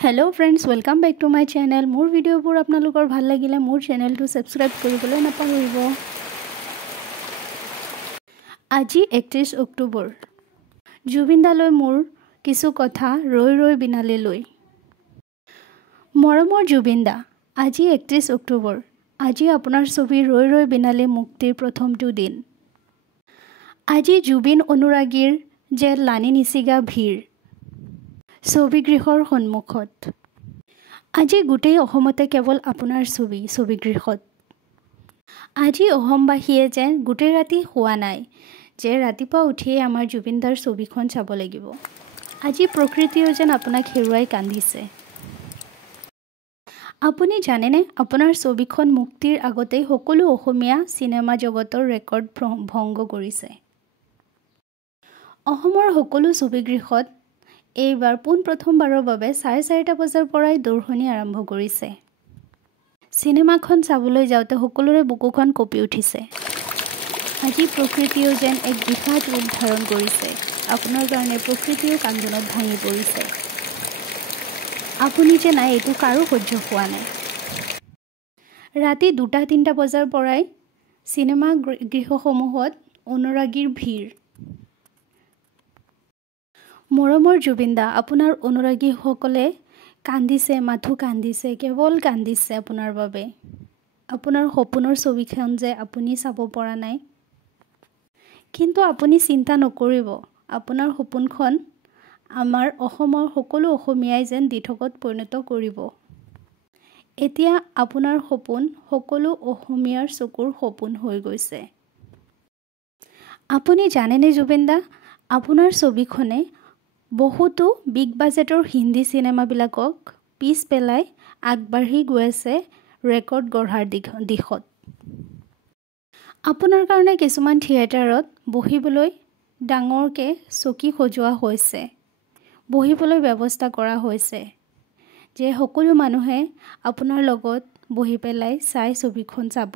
Hello friends welcome back to my channel more भिडिओবোৰ আপোনালোকৰ ভাল লাগিলে মোৰ চেনেলটো সাবস্ক্ৰাইব কৰিবলৈ নাপাহৰিব। আজি 31 অক্টোবৰ জুবিন দালৈ মোৰ কিছু কথা ৰৈ ৰৈ বিনালে লৈ। মৰমৰ জুবিন দা, আজি 31 অক্টোবৰ। আজি আপোনাৰ ছবি ৰৈ ৰৈ বিনালে মুক্তিৰ প্ৰথমটো দিন। আজি জুবিন অনুৰাগীৰ যে লানি নিচিগা ভিৰ ছবিগৃহৰ সন্মুখত। আজি গোটেই অসমতে কেৱল আপোনাৰ ছবিগৃহত। আজি অসমবাসীয়ে যেন গোটেই ৰাতি শুৱা নাই, যে ৰাতিপুৱা উঠিয়ে আমাৰ জুবিনদাৰ ছবিখন চাব লাগিব। আজি প্ৰকৃতিও যেন আপোনাক হেৰুৱাই কান্দিছে। আপুনি জানেনে, আপোনাৰ ছবিখন মুক্তিৰ আগতেই সকলো অসমীয়া চিনেমা জগতৰ ৰেকৰ্ড ভংগ কৰিছে। অসমৰ সকলো ছবিগৃহত এইবাৰ পোনপ্ৰথমবাৰৰ বাবে 4:30 বজাৰ পৰাই দৰ্শনী আৰম্ভ কৰিছে। চিনেমাখন চাবলৈ যাওঁতে সকলোৰে বুকুখন কঁপি উঠিছে। আজি প্ৰকৃতিও যেন এক বিষাদ ৰূপ ধাৰণ কৰিছে। আপোনাৰ কাৰণে প্ৰকৃতিও কান্দোনত ভাঙি পৰিছে। আপুনি যে নাই এইটো কাৰো সহ্য হোৱা নাই। ৰাতি 2-3 বজাৰ পৰাই চিনেমা গৃহসমূহত অনুৰাগীৰ ভিৰ। মৰমৰ জুবিন দা, আপোনাৰ অনুৰাগীসকলে কান্দিছে, মাথো কান্দিছে, কেৱল কান্দিছে আপোনাৰ বাবে। আপোনাৰ সপোনৰ ছবিখন যে আপুনি চাব পৰা নাই। কিন্তু আপুনি চিন্তা নকৰিব, আপোনাৰ সপোনখন আমাৰ অসমৰ সকলো অসমীয়াই যেন দিঠকত পৰিণত কৰিব। এতিয়া আপোনাৰ সপোন সকলো অসমীয়াৰ চকুৰ সপোন হৈ গৈছে। আপুনি জানেনে জুবিন দা, আপোনাৰ ছবিখনে বহুতো বিগ বাজেটৰ হিন্দী চিনেমাবিলাকক পিছ পেলাই আগবাঢ়ি গৈ আছে ৰেকৰ্ড গঢ়াৰ দিশত। আপোনাৰ কাৰণে কিছুমান থিয়েটাৰত বহিবলৈ ডাঙৰকৈ চকী সজোৱা হৈছে, বহিবলৈ ব্যৱস্থা কৰা হৈছে, যে সকলো মানুহে আপোনাৰ লগত বহি পেলাই চাই ছবিখন চাব।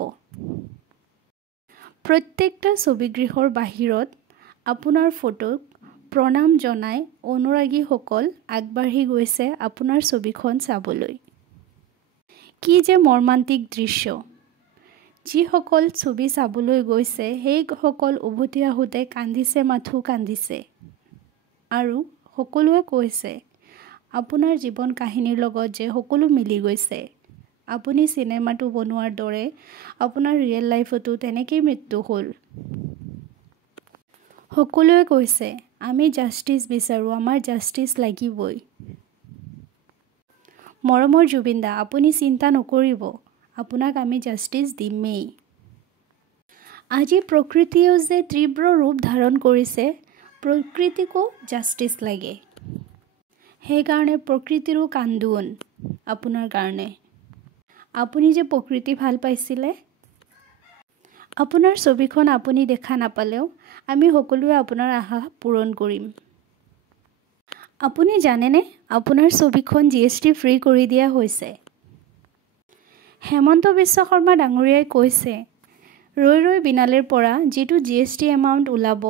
প্ৰত্যেকটা ছবিগৃহৰ বাহিৰত আপোনাৰ ফটোক প্ৰণাম জনাই অনুৰাগীসকল আগবাঢ়ি গৈছে আপোনাৰ ছবিখন চাবলৈ। কি যে মৰ্মান্তিক দৃশ্য। যিসকল ছবি চাবলৈ গৈছে সেইসকল উভতি আহোঁতে কান্দিছে, মাথো কান্দিছে। আৰু সকলোৱে কৈছে আপোনাৰ জীৱন কাহিনীৰ লগত যে সকলো মিলি গৈছে। আপুনি চিনেমাটো বনোৱাৰ দৰে আপোনাৰ ৰিয়েল লাইফতো তেনেকেই মৃত্যু হ'ল। সকলোৱে কৈছে আমি জাষ্টিচ বিচাৰোঁ, আমাৰ জাষ্টিচ লাগিবই। মৰমৰ জুবিন দা, আপুনি চিন্তা নকৰিব, আপোনাক আমি জাষ্টিচ দিমেই। আজি প্ৰকৃতিয়েও যে তীব্ৰ ৰূপ ধাৰণ কৰিছে, প্ৰকৃতিকো জাষ্টিচ লাগে। সেইকাৰণে প্ৰকৃতিৰো কান্দোন আপোনাৰ কাৰণে। আপুনি যে প্ৰকৃতি ভাল পাইছিলে, আপোনাৰ ছবিখন আপুনি দেখা নাপালেও আমি সকলোৱে আপোনাৰ আশা পূৰণ কৰিম। আপুনি জানেনে, আপোনাৰ ছবিখন GST ফ্ৰী কৰি দিয়া হৈছে। হেমন্ত বিশ্ব শৰ্মা ডাঙৰীয়াই কৈছে ৰৈ ৰৈ বিনালেৰ পৰা যিটো GST এমাউণ্ট ওলাব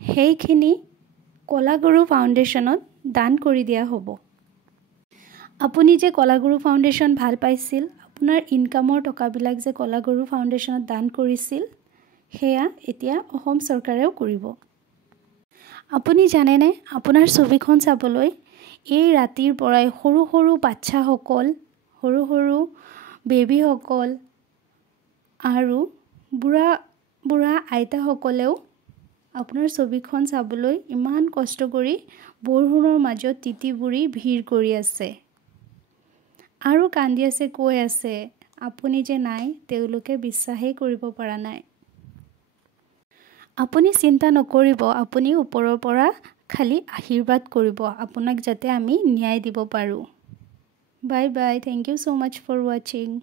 সেইখিনি কলাগুৰু ফাউণ্ডেশ্যনত দান কৰি দিয়া হ'ব। আপুনি যে কলাগুৰু ফাউণ্ডেশ্যন ভাল পাইছিল, আপোনাৰ ইনকামৰ টকাবিলাক যে কলাগুৰু ফাউণ্ডেশ্যনত দান কৰিছিল, সেয়া এতিয়া অসম চৰকাৰেও কৰিব। আপুনি জানেনে, আপোনাৰ ছবিখন চাবলৈ এই ৰাতিৰ পৰাই সৰু সৰু বাচ্চাসকল, সৰু সৰু বেবীসকল আৰু বুঢ়া আইতাসকলেও আপোনাৰ ছবিখন চাবলৈ ইমান কষ্ট কৰি বৰষুণৰ মাজত তিতি বুৰি ভিৰ কৰি আছে আৰু কান্দি আছে, কৈ আছে আপুনি যে নাই, তেওঁলোকে বিশ্বাসেই কৰিব পৰা নাই। আপুনি চিন্তা নকৰিব, আপুনি ওপৰৰ পৰা খালি আশীৰ্বাদ কৰিব, আপোনাক যাতে আমি ন্যায় দিব পাৰোঁ। Bye bye, thank you so much for watching.